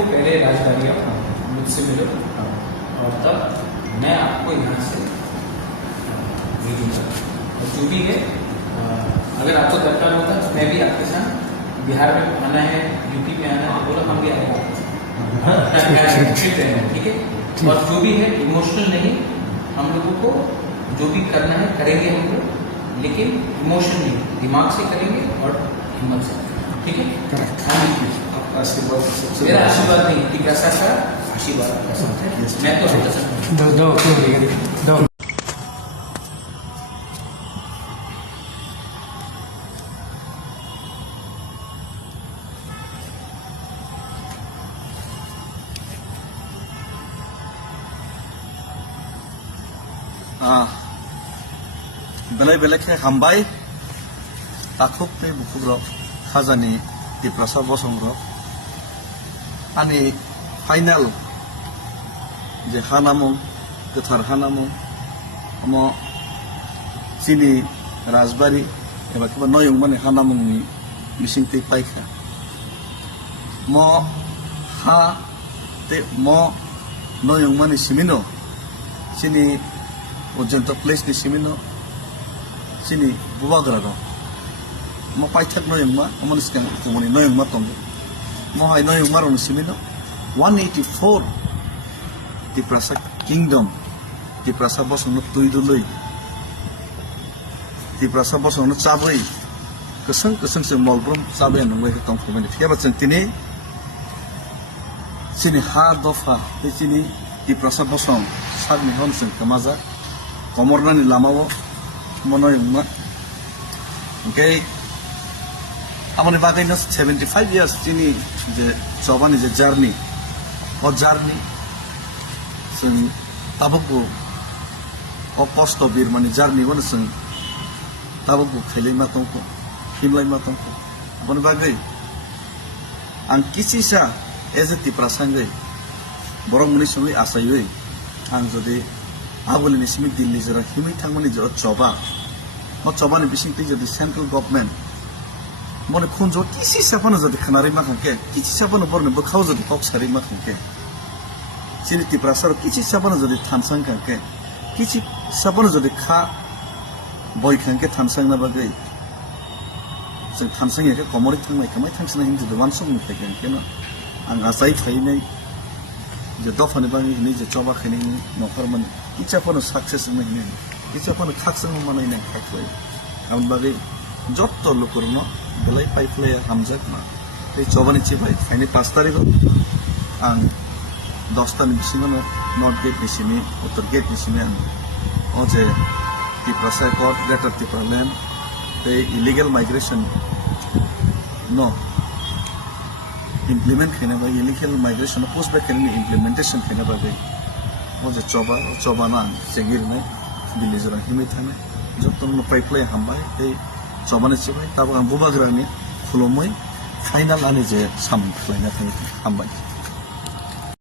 देखो पहले राजधानी आप मुझसे मिलो और तब मैं आपको यहाँ से भेजूंगा। और जो भी है अगर आपको दरकार होता तो मैं भी आपके साथ बिहार में आना है, यूपी में आना है, बोला हम भी आएंगे, ठीक है। और जो भी है इमोशनल नहीं, हम लोगों को जो भी करना है करेंगे हम लोग, लेकिन इमोशन नहीं, दिमाग से करेंगे और हिम्मत से, ठीक है। आशीर्वाद, मेरा आशीर्वाद नहीं, पिकासा का आशीर्वाद आपका साथ है। मैं तो आपका साथ दो बेलाय बेलाय हामबाय ताखुब पे बुखुब्रब खाजानि दिप्रसा बसंब्रब आंनि फाइनाल जे हानामुं गोथार हानामुं अम चिनि राजबारि एबा किबा नयंमानि हानामुंनि मिसिंथि पाइखा म हा ते म नयंमानि सिमिनो चिनि अजन्त प्लेस नि सिमिनो चिनि बुबाग्रा म पाइथाक नयंमा अमन सिगां कुमनि नयंमा तंगो म हाय नयंमा रं सिमिनो 184 दिप्रसा किंगडम दिप्रसा बसंनो तुइदुलै दिप्रसा बसंनो चाबै गोसों गोसों से मलब्रम चाबै नंगै तंग फुमेनि फियाबा जों दिनै चिनि हा दफा बे चिनि दिप्रसा बसं सारनि हन जों कमाजा कमरनानि लामाव मनयंमा ओमफ्राय आमानि बागैनो 75 years चिनि जे चबानि जे जार्नी अ जार्नी जों ताबुकु अ कष्ट बिरमानि जार्नी वन जों ताबुकु खैलायमा तंगको हिमलायमा तंगको आमानि बागै आं किसिसा एज ए तिप्रासांगै बरंमनि सङै आसायै आं जदि आगुलिनि सिमि दिल्ली जरा हिमै थांमानि जरा चबा म चबानि बिसिंथि जदि सेंट्रल गभर्नमेंट मने खुनजो किसी साफानो जदि खनारि माखांके किसी साफानो बरने बखाव जदि पक्सारि माखांके चिनि तिप्रासार किसी साफानो जदि थानसां खांके किसी साफानो जदि खा बय खांके थानसां ना बागै जों थानसां एके कमरि थांनाय खामाय थांसना हिंदु दवान सम निफ्राय के ना आं आजाय थाइनै जे दफानि बागै नि जे चबा खैनायनि नखरमोन किचाफोनो सक्सेस नहीं किचाफोनो खाकसं मानायनाय खायख्लाय आं बागै जत्त लोकरनो बेलाय पाइफ्लाय हामजाक मा बे चबानि चिबाय फाइने 5 तारिख आं 10 तानि बिसिङावनो नर्थ गेट निसिमि उत्तर गेट निसिमि आं अजे तिप्रासा कोर्ट ग्रेटर तिप्रालैंड बे इलिगेल माइग्रेशन नो इम्प्लीमेंट खाना बागै इलिगेल माइग्रेशन पोस्ट बैक खाना इम्प्लीमेंटेशन खाना बागै मुझे चबा ना जेगिरने दिल्ली जरा हिमै थाने जत्तनो पाइफ्लाय हामबाय बे चबानि चिबाय ताबो आं बुबाग्रानि खुलुमै फाइनाल आनि जे सामफ्लायना थाङो हामबाय।